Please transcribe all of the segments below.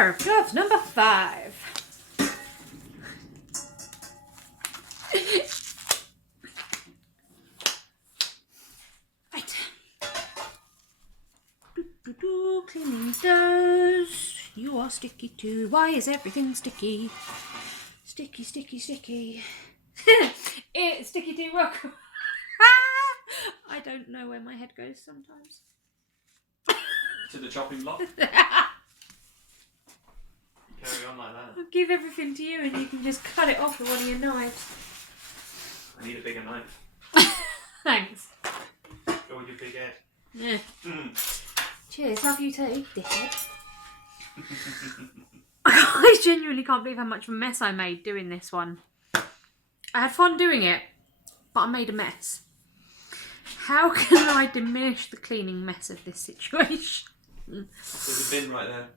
Pair of gloves number 5. Right. Cleaning does. You are sticky too. Why is everything sticky? Sticky, sticky, sticky. It's sticky too rock. I don't know where my head goes sometimes. To the chopping block. Carry on like that. I'll give everything to you and you can just cut it off with one of your knives. I need a bigger knife. Thanks. Go with your big head. Yeah. Cheers, love you too, dickhead. I genuinely can't believe how much of a mess I made doing this one. I had fun doing it, but I made a mess. How can I diminish the cleaning mess of this situation? There's a bin right there.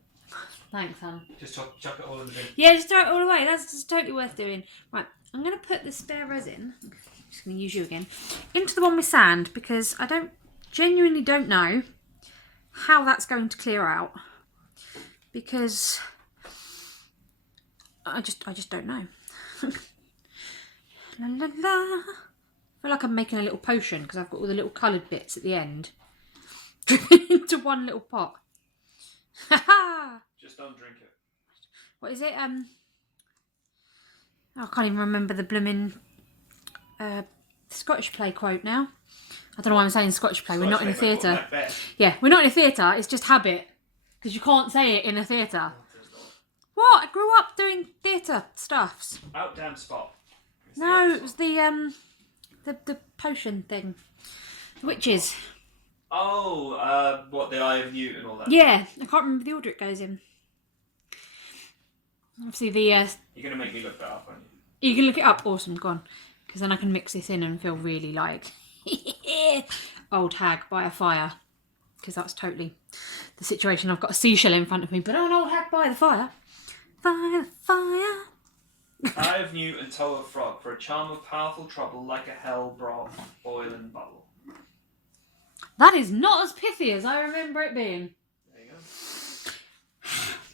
Thanks, hon. Just chuck it all in the bin. Yeah, just throw it all away. That's just totally worth doing. Right, I'm going to put the spare resin, I'm just going to use you again, into the one with sand because I genuinely don't know how that's going to clear out. Because I just don't know. La la la. I feel like I'm making a little potion because I've got all the little coloured bits at the end dripping into one little pot. Just don't drink it. What is it? I can't even remember the blooming Scottish play quote now. I don't know why I'm saying Scottish play. We're not in a theatre. Yeah, we're not in a theatre. It's just habit because you can't say it in a theatre. What? I grew up doing theatre stuffs. Out damn spot. No, it was the potion thing. The witches. Oh, what, the Eye of Newt and all that? Yeah, I can't remember the order it goes in. Obviously the... You're going to make me look that up, aren't you? You can look it up. Awesome, go on. Because then I can mix this in and feel really like... old hag by a fire. Because that's totally the situation. I've got a seashell in front of me, but I'm an old hag by the fire. Fire, fire. Eye of Newt and toe of frog for a charm of powerful trouble like a hell broth, boil and bubble. That is not as pithy as I remember it being. There you go.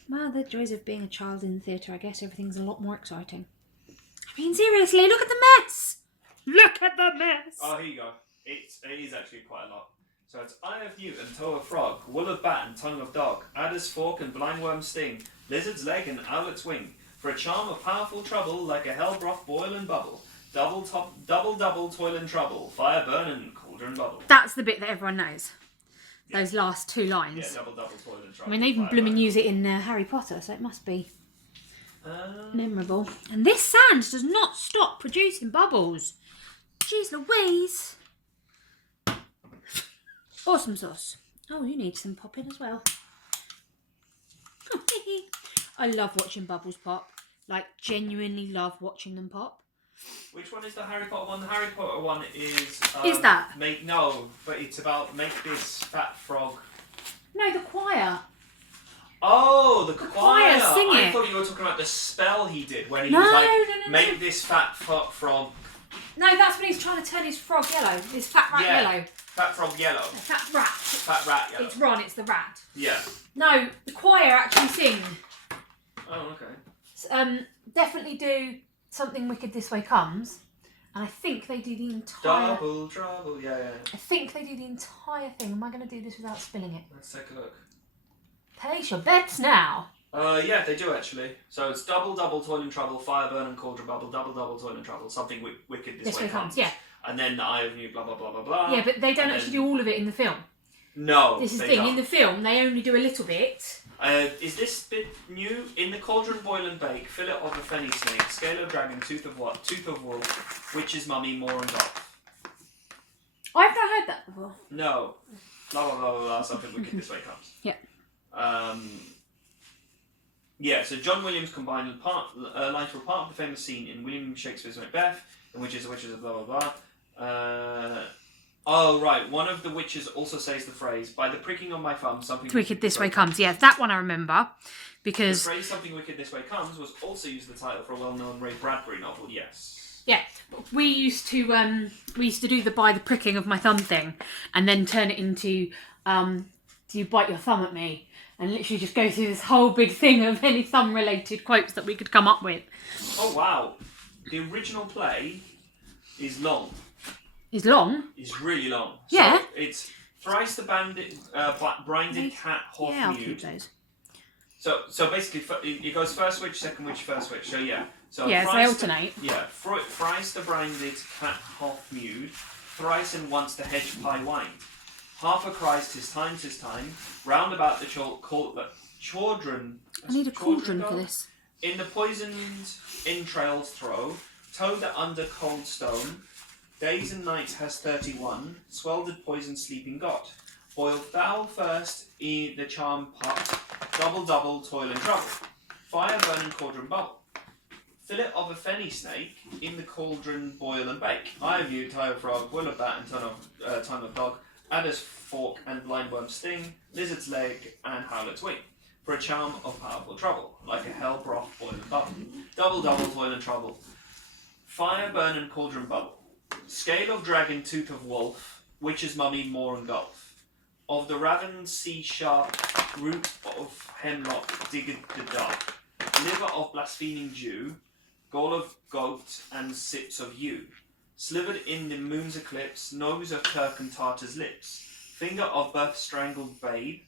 Well, the joys of being a child in the theatre, I guess everything's a lot more exciting. I mean, seriously, look at the mess! Look at the mess! Oh, here you go. It is actually quite a lot. So it's eye of newt and toe of frog, wool of bat and tongue of dog, adder's fork and blindworm's sting, lizard's leg and owlet's wing, for a charm of powerful trouble like a hell broth boil and bubble, double toil and trouble, fire burn and cauldron bubble. That's the bit that everyone knows. Yeah. Those last 2 lines. Yeah, double toil and trouble. I mean, they even blooming use it in Harry Potter, so it must be memorable. And this sand does not stop producing bubbles. Jeez Louise. Awesome sauce. Oh, you need some popping as well. I love watching bubbles pop. Like, genuinely love watching them pop. Which one is the Harry Potter one? The Harry Potter one is... is that? But it's about make this fat frog... No, the choir. Oh, the choir. Sing it. I thought you were talking about the spell he did when he was like, make this fat frog... No, that's when he's trying to turn his frog yellow. His fat rat yellow. Fat frog yellow. Fat rat. Fat rat yellow. It's Ron, it's the rat. Yeah. No, the choir actually sing. Oh, okay. Definitely do Something Wicked This Way Comes. And I think they do the entire... Double trouble, yeah. I think they do the entire thing. Am I going to do this without spilling it? Let's take a look. Place your bets now. Yeah, they do actually. So it's double toil and trouble, fire burn and cauldron bubble, double toil and trouble, something wicked this way comes. Yeah. And then the Eye of Newt, blah blah blah blah blah. Yeah, but they don't actually do all of it in the film. No, this is the thing. Don't. In the film, they only do a little bit. Is this bit new? In the cauldron boil and bake, fillet of a fenny snake, scale of dragon, tooth of what? Tooth of wolf, witch's mummy, moor and dog. I've not heard that before. No. Blah blah blah blah blah, something wicked this way comes. Yeah. Yeah, so John Williams combined lines were part of the famous scene in William Shakespeare's Macbeth, in which is the witches of blah blah blah. Oh, right. One of the witches also says the phrase, by the pricking of my thumb, something wicked this way comes. Yeah, that one I remember. Because the phrase something wicked this way comes was also used the title for a well-known Ray Bradbury novel, yes. Yeah. We used to do the by the pricking of my thumb thing and then turn it into do you bite your thumb at me? and literally just go through this whole big thing of any thumb-related quotes that we could come up with. Oh wow! The original play is long. Is long? It's really long. Yeah. So it's thrice the bandit, brinded cat, half Yeah, I'll keep mewed. those. So basically, it goes first witch, second witch, first witch. So yeah. So Yeah, so they alternate. Thrice the brinded cat, half mewed. Thrice and once the hedge pie wind. Half a Christ, 'tis time. Round about the children. I need a cauldron for this. In the poisoned entrails throw. Toad under cold stone. Days and nights has 31. Sweltered poison sleeping got. Boil thou first in the charm pot. Double, toil and trouble. Fire burning cauldron bubble. Fillet of a fenny snake. In the cauldron boil and bake. I view tire frog, willow bat and tongue of dog. Adder's fork and blindworm sting. Lizard's leg and howlet's wing. For a charm of powerful trouble. Like a hell broth boil and bubble. Double, toil and trouble. Fire burn and cauldron bubble. Scale of dragon, tooth of wolf. Witch's mummy, moor and gulf. Of the raven sea shark, root of hemlock, digged the dark. Liver of blaspheming Jew, gall of goat and sips of yew. Slivered in the moon's eclipse, nose of Turk and Tartar's lips. Finger of birth strangled babe.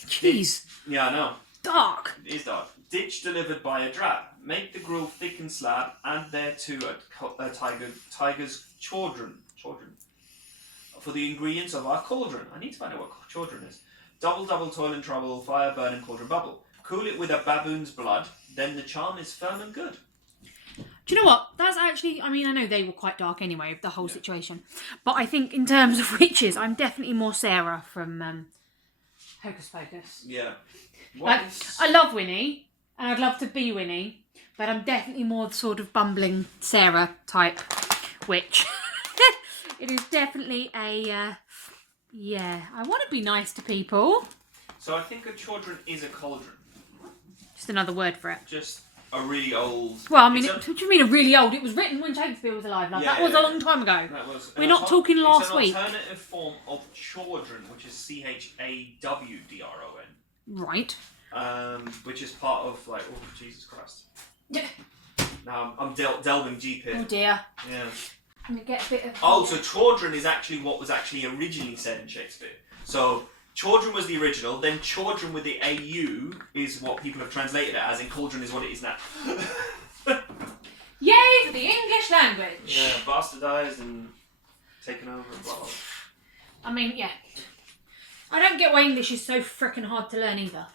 Jeez. Yeah, I know. Dark. It is dark. Ditch delivered by a drab. Make the gruel thick and slab, and thereto a tiger's chaudron. For the ingredients of our cauldron. I need to find out what chaudron is. Double, toil and trouble, fire burn and cauldron bubble. Cool it with a baboon's blood, then the charm is firm and good. Do you know what? That's actually, I mean, I know they were quite dark anyway, the whole situation. But I think in terms of witches, I'm definitely more Sarah from Hocus Pocus. Yeah. I love Winnie, and I'd love to be Winnie, but I'm definitely more the sort of bumbling Sarah type witch. It is definitely a, I want to be nice to people. So I think a chaudron is a cauldron. Just another word for it. Just a really old... Well, I mean, what do you mean a really old? It was written when Shakespeare was alive. That was a long time ago. That was, We're not talking last week. It's an alternative form of chaudron, which is Chawdron. Right. Which is part of, like, oh, Jesus Christ. Yeah. Now, I'm delving deep here. Oh, dear. Yeah. I'm going to get a bit of... Oh, so chaudron is actually what was actually originally said in Shakespeare. So, chaudron was the original, then chaudron with the AU is what people have translated it as, and cauldron is what it is now. Yay for the English language! Yeah, bastardised and taken over and blah, blah. I mean, yeah. I don't get why English is so frickin' hard to learn either.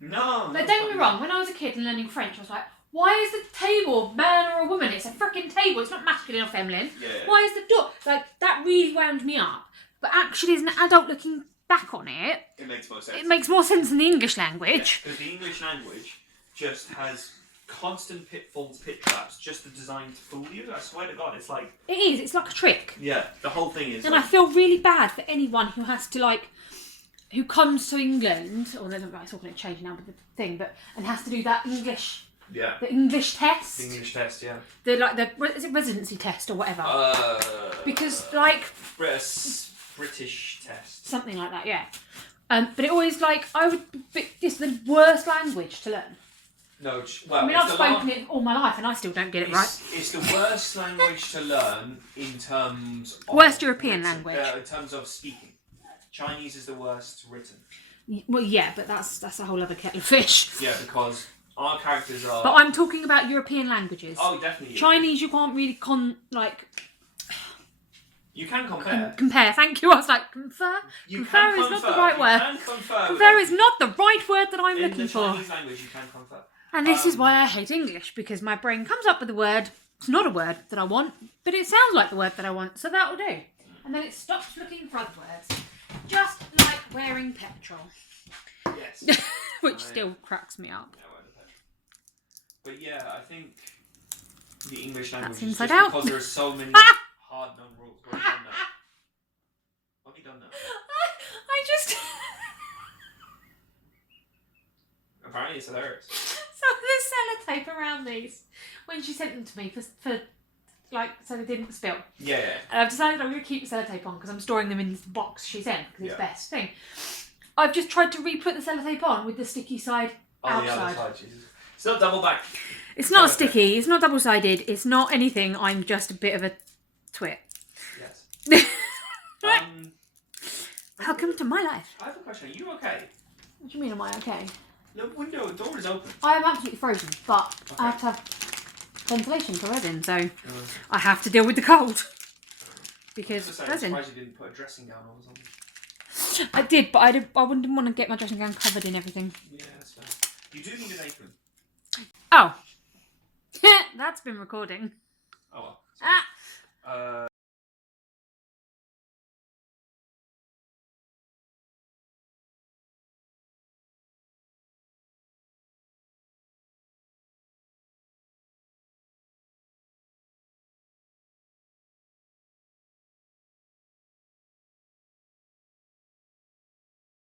No. But don't get me wrong, when I was a kid and learning French, I was like, why is the table a man or a woman? It's a frickin' table. It's not masculine or feminine. Yeah. Why is the door? Like, that really wound me up. But actually, as an adult looking back on it, it makes more sense. It makes more sense than the English language. Because the English language just has constant pitfalls, pit traps, just designed to fool you. I swear to God, it's like... It is. It's like a trick. Yeah, the whole thing is... And like... I feel really bad for anyone who has to, like... Who comes to England, or it's all going to change now with the thing, and has to do that English... Yeah. The English test. The English test, yeah. Is it residency test or whatever? Because, like... British test. Something like that, yeah. But it always, like, it's the worst language to learn. No, well, I mean, I've spoken it all my life and I still don't get it right. It's the worst language to learn in terms of... Worst European language. In terms of speaking. Chinese is the worst written. Well, yeah, but that's a whole other kettle of fish. Yeah, because our characters are... But I'm talking about European languages. Oh, definitely. Chinese, you can't really You can compare. Compare, thank you. I was like, confer? Confer is not the right word. Confer is not the right word that I'm looking for. In the Chinese language, you can confer. And this is why I hate English, because my brain comes up with a word, it's not a word that I want, but it sounds like the word that I want, so that'll do. And then it stops looking for other words. Just like wearing petrol. Yes. Which still cracks me up. But yeah, I think the English language That's is inside just out. because there are so many hard known rules. What have you done now? What have you done now? I just... Apparently it's hilarious. So the sellotape around these, when she sent them to me for like, so they didn't spill. Yeah. And I've decided I'm going to keep the sellotape on because I'm storing them in this box she sent because it's Yeah. best thing. I've just tried to re-put the sellotape on with the sticky side Oh, the other outside. side, Jesus. It's not double back. It's not sticky. It's not double-sided. It's not anything. I'm just a bit of a twit. Yes. Welcome to my life. I have a question. Are you okay? What do you mean, am I okay? The door is open. I am absolutely frozen, but I have to have ventilation for resin, so I have to deal with the cold. Because I'm resin. surprised you didn't put a dressing gown on or something. I did, but I wouldn't want to get my dressing gown covered in everything. Yeah, that's fair. You do need an apron. Oh. That's been recording. Oh well. Ah.